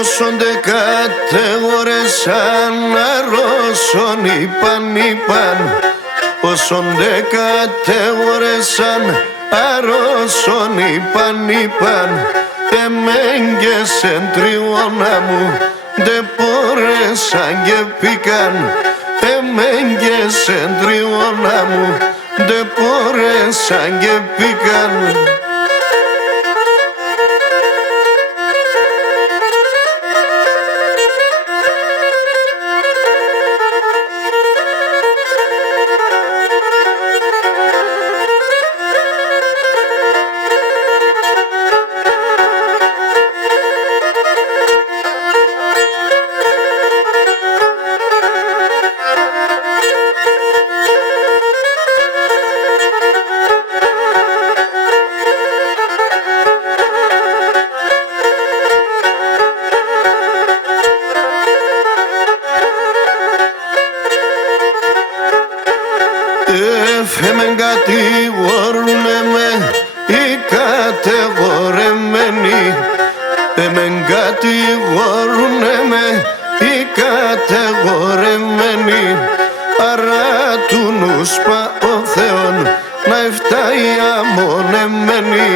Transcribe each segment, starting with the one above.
Όσον τε κατηγορέσαν αρρώσον είπαν όσον τε κατηγορέσαν αρρώσον είπαν εμέγγεσεν τριώνα μου δε πόρεσαν και πήκαν εμέγγεσεν τριώνα μου δε πόρεσαν και πήκαν. Εμεν κατηγορούνε με οι κατηγορεμένοι. Εμεν κατηγορούνε με οι κατηγορεμένοι. Άρα του νους πα ο Θεόν να εφτάει αμονεμένοι.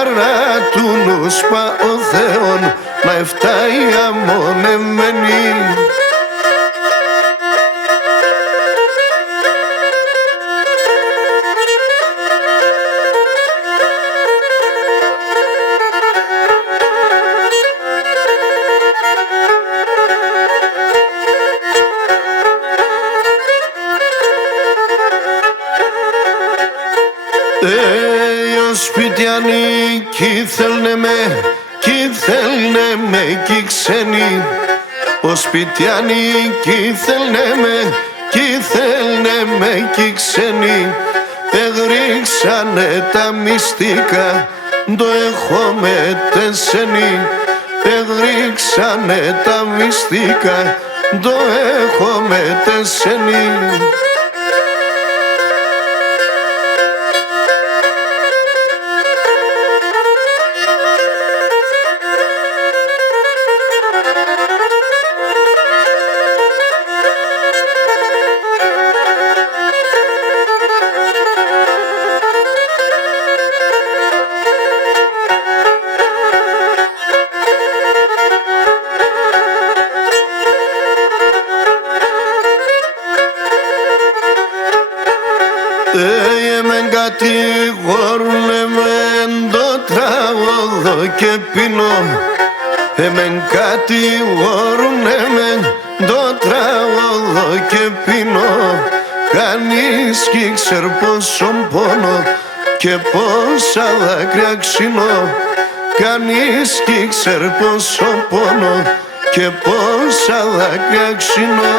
Άρα του νους πα ο Θεόν να εφτάει αμονεμένοι. Ο σπιτιανοί κι θέλνε με κι ξένοι. Ο σπιτιανοί κι θέλνε με κι ξένοι. Εγρίξανε τα μυστικά, το έχω με τεσένη. Εγρίξανε τα μυστικά, το έχω με τεσένη. Εμεν κατηγορούνε μεν το τραγωδό και πίνω. Εμεν κατηγορούνε μεν το τραγωδό και πίνω. Κανείς κι ξέρ πόσον πόνο και πόσα δάκρυα ξύνω. Κανείς κι ξέρ πόσον πόνο και πόσα δάκρυα ξύνω.